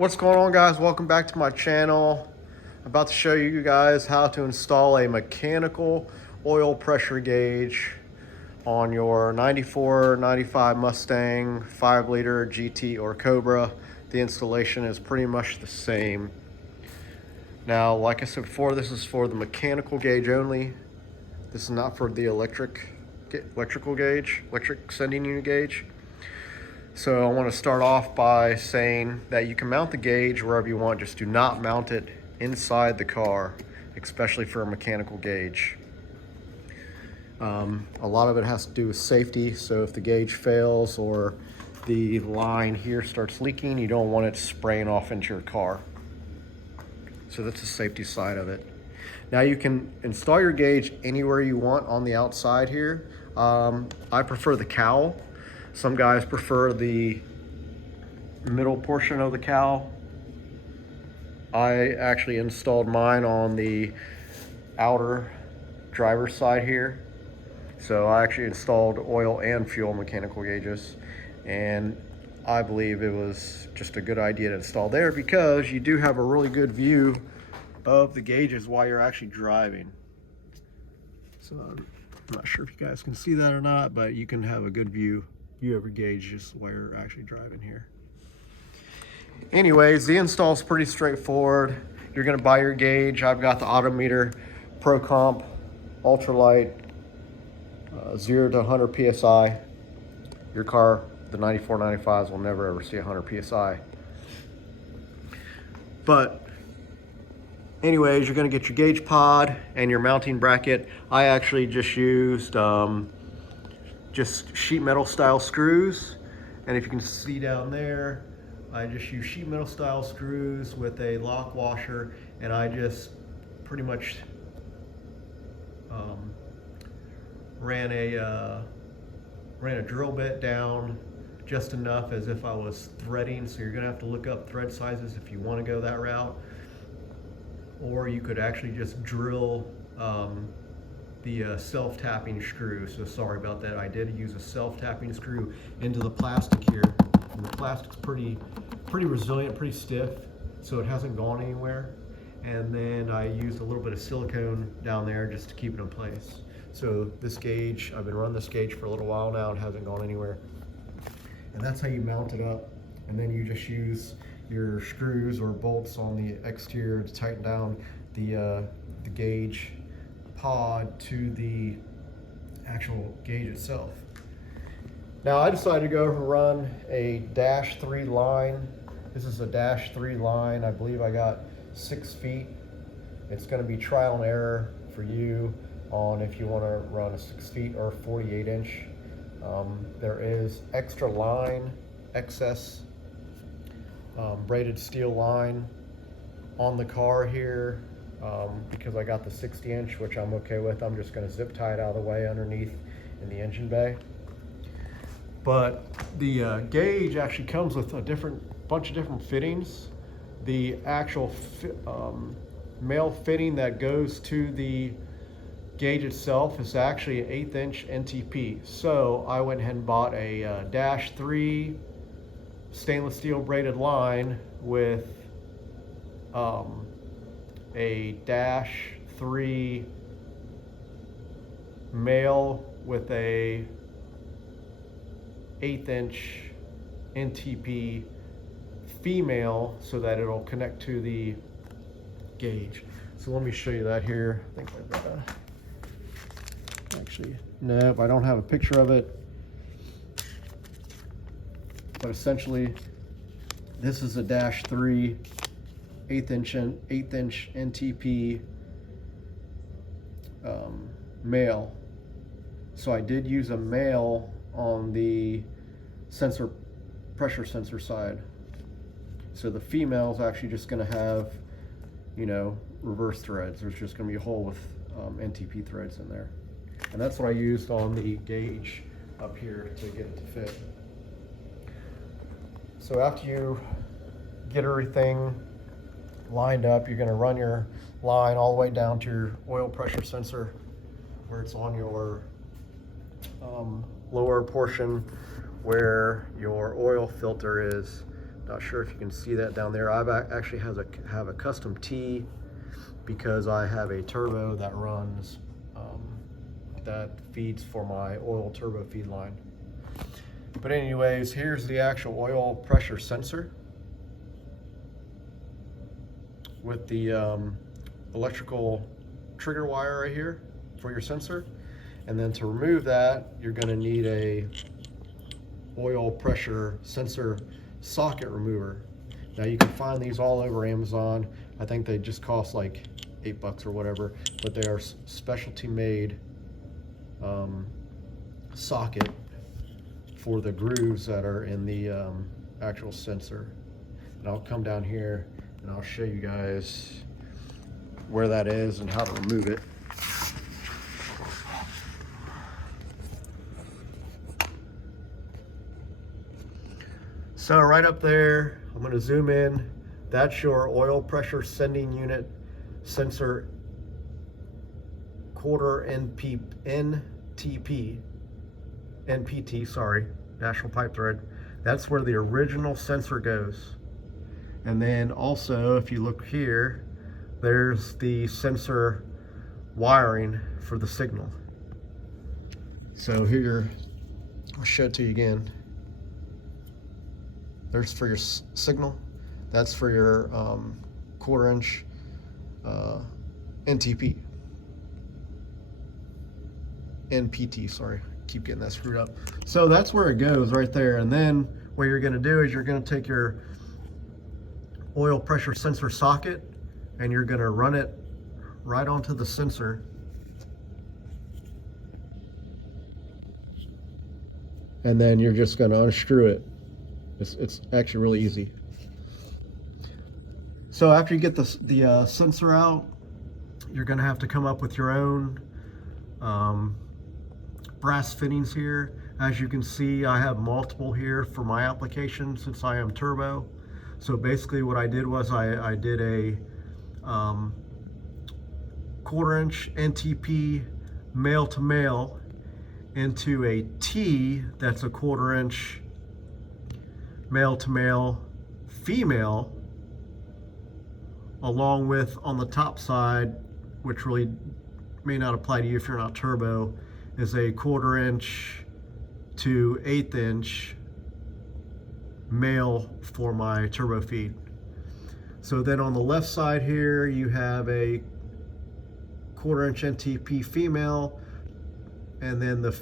What's going on, guys? Welcome back to my channel. I'm about to show you guys how to install a mechanical oil pressure gauge on your 94, 95 Mustang, 5-liter GT or Cobra. The installation is pretty much the same. Now, like I said before, this is for the mechanical gauge only. This is not for the electrical gauge, electric sending unit gauge. So I want to start off by saying that you can mount the gauge wherever you want, just do not mount it inside the car, especially for a mechanical gauge. A lot of it has to do with safety, so if the gauge fails or the line here starts leaking, you don't want it spraying off into your car. So that's the safety side of it. Now you can install your gauge anywhere you want on the outside here. I prefer the cowl. Some guys prefer the middle portion of the cowl. I actually installed mine on the outer driver's side here. So I actually installed oil and fuel mechanical gauges, and I believe it was just a good idea to install there because you do have a really good view of the gauges while you're actually driving. So I'm not sure if you guys can see that or not, but you can have a good view of your gauge just while you're actually driving here. Anyways, the install is pretty straightforward. You're going to buy your gauge. I've got the Autometer Pro Comp Ultralight 0 to 100 psi. Your car, the 94, 95s, will never ever see 100 psi. But anyways, you're going to get your gauge pod and your mounting bracket. I actually just used just sheet metal style screws, and if you can see down there, I just use sheet metal style screws with a lock washer, and I just pretty much ran a drill bit down just enough as if I was threading. So you're gonna have to look up thread sizes if you want to go that route, or you could actually just drill the self-tapping screw. So sorry about that. I did use a self-tapping screw into the plastic here, and the plastic's pretty resilient, pretty stiff, so it hasn't gone anywhere. And then I used a little bit of silicone down there just to keep it in place. So this gauge, I've been running this gauge for a little while now, it hasn't gone anywhere. And that's how you mount it up. And then you just use your screws or bolts on the exterior to tighten down the gauge pod to the actual gauge itself. Now I decided to go and run a -3 line. This is a -3 line. I believe I got 6 feet. It's going to be trial and error for you on if you want to run a 6 feet or 48 inch. There is extra line, excess braided steel line on the car here. Because I got the 60 inch, which I'm okay with. I'm just going to zip tie it out of the way underneath in the engine bay. But the gauge actually comes with a bunch of different fittings. The actual male fitting that goes to the gauge itself is actually an 1/8 inch NTP. So I went ahead and bought a -3 stainless steel braided line with a -3 male with a 1/8 inch NTP female, so that it'll connect to the gauge. So let me show you that here. I think I've got actually, nope, I don't have a picture of it. But essentially, this is a -3 1/8 inch NTP male. So I did use a male on the pressure sensor side. So the female is actually just going to have, reverse threads. There's just going to be a hole with NTP threads in there. And that's what I used on the gauge up here to get it to fit. So after you get everything lined up, you're going to run your line all the way down to your oil pressure sensor, where it's on your lower portion where your oil filter is Not sure if you can see that down there. I've actually have a custom T because I have a turbo that runs, that feeds for my oil turbo feed line. But anyways, here's the actual oil pressure sensor with the electrical trigger wire right here for your sensor. And then to remove that, you're going to need a oil pressure sensor socket remover. Now you can find these all over Amazon. I think they just cost like $8 or whatever, but they are specialty made socket for the grooves that are in the actual sensor. And I'll come down here and I'll show you guys where that is and how to remove it. So right up there, I'm going to zoom in. That's your oil pressure sending unit sensor, quarter NPT, sorry, National Pipe Thread. That's where the original sensor goes. And then also, if you look here, there's the sensor wiring for the signal. So here, I'll show it to you again. There's for your signal. That's for your 1/4 inch NPT, sorry. Keep getting that screwed up. So that's where it goes right there. And then what you're gonna do is you're gonna take your oil pressure sensor socket and you're gonna run it right onto the sensor. And then you're just gonna unscrew it. It's actually really easy. So after you get the sensor out, you're gonna have to come up with your own brass fittings here. As you can see, I have multiple here for my application since I am turbo. So basically what I did was I did a 1/4 inch NTP male to male into a T that's a 1/4 inch male to male female, along with on the top side, which really may not apply to you if you're not turbo, is a 1/4 inch to 1/8 inch male for my turbo feed. So then on the left side here, you have a 1/4 inch NTP female, and then the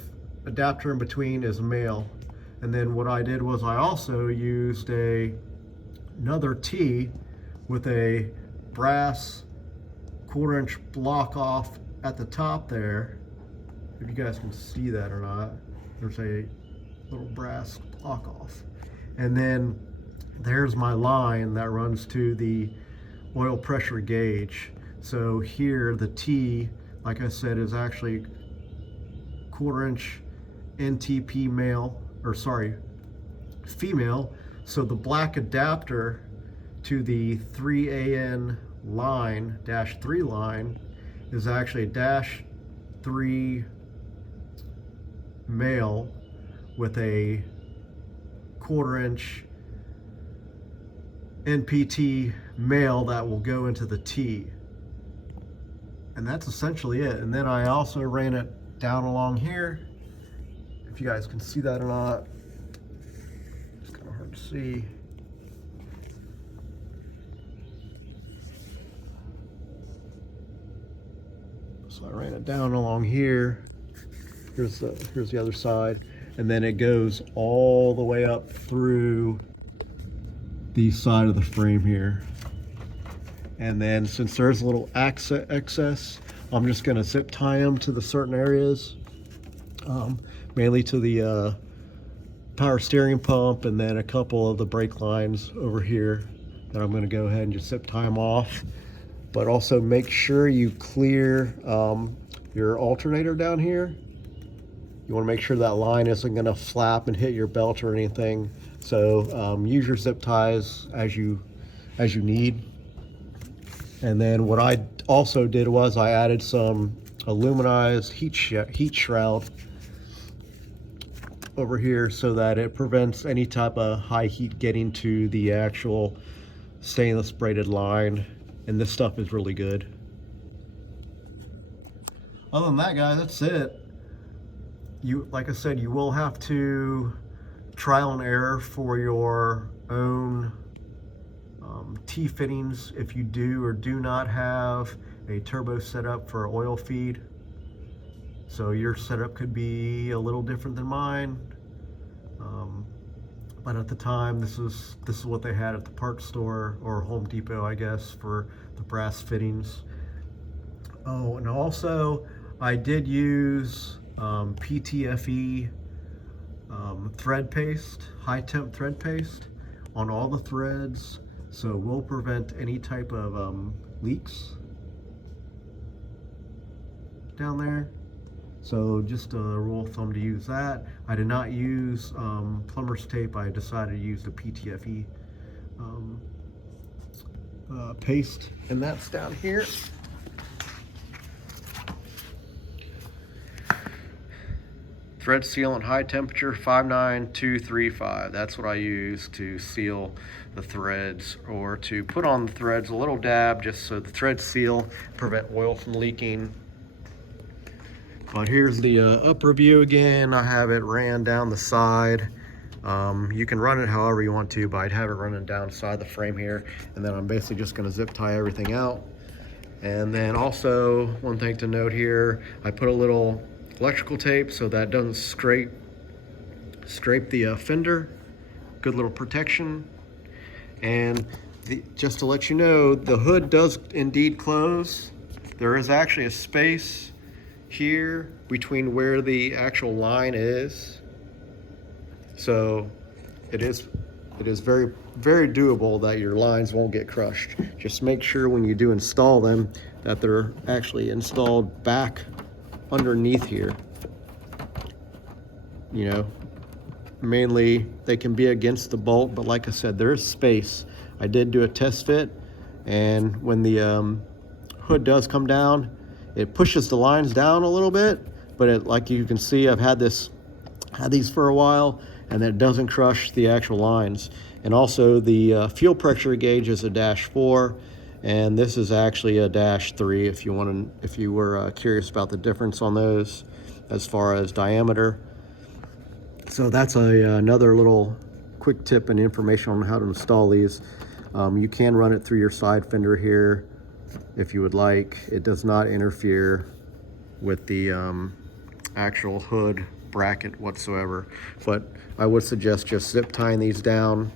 adapter in between is male. And then what I did was I also used another T with a brass 1/4 inch block off at the top there. If you guys can see that or not, there's a little brass block off. And then there's my line that runs to the oil pressure gauge. So here the T, like I said, is actually 1/4 inch NTP male, or sorry, female. So the black adapter to the 3AN line, -3 line, is actually a -3 male with a 1/4 inch NPT male that will go into the T. And that's essentially it. And then I also ran it down along here. If you guys can see that or not, it's kind of hard to see. So I ran it down along here. Here's the other side, and then it goes all the way up through the side of the frame here. And then since there's a little excess, I'm just going to zip tie them to the certain areas, mainly to the power steering pump, and then a couple of the brake lines over here that I'm going to go ahead and just zip tie them off. But also make sure you clear your alternator down here. You want to make sure that line isn't going to flap and hit your belt or anything. So use your zip ties as you need. And then what I also did was I added some aluminized heat shroud over here so that it prevents any type of high heat getting to the actual stainless braided line. And this stuff is really good. Other than that, guys, that's it. Like I said, you will have to trial and error for your own T fittings if you do or do not have a turbo setup for oil feed. So your setup could be a little different than mine. But at the time, this is what they had at the parts store or Home Depot, I guess, for the brass fittings. Oh, and also I did use PTFE thread paste, high temp thread paste on all the threads, so it will prevent any type of leaks down there. So just a rule of thumb to use that. I did not use plumber's tape. I decided to use the PTFE paste, and that's down here. Thread sealant high temperature 59235. That's what I use to seal the threads, or to put on the threads a little dab just so the threads seal, prevent oil from leaking. But here's the upper view again. I have it ran down the side. You can run it however you want to, but I'd have it running down side the frame here. And then I'm basically just gonna zip tie everything out. And then also, one thing to note here, I put a little electrical tape so that doesn't scrape the fender. Good little protection. And just to let you know, the hood does indeed close. There is actually a space here between where the actual line is. So it is very, very doable that your lines won't get crushed. Just make sure when you do install them that they're actually installed back underneath here. You know, mainly they can be against the bolt, but like I said, there's space. I did do a test fit, and when the hood does come down, it pushes the lines down a little bit, but like you can see, I've had these for a while, and it doesn't crush the actual lines. And also the fuel pressure gauge is a -4, and this is actually a -3 if you were curious about the difference on those as far as diameter. So that's another little quick tip and information on how to install these. You can run it through your side fender here if you would like. It does not interfere with the actual hood bracket whatsoever, but I would suggest just zip tying these down.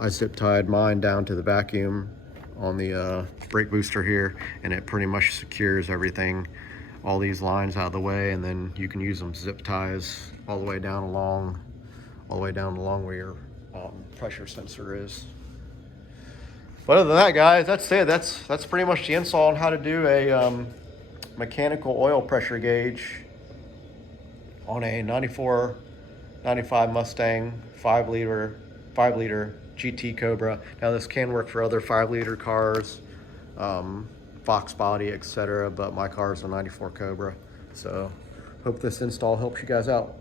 I zip tied mine down to the vacuum on the brake booster here, and it pretty much secures everything, all these lines out of the way, and then you can use them zip ties all the way down along where your pressure sensor is. But other than that, guys, that's it. That's pretty much the install on how to do a mechanical oil pressure gauge on a 94, 95 Mustang 5-liter GT Cobra. Now this can work for other 5-liter cars, Fox body, etc., but my car is a 94 Cobra. So hope this install helps you guys out.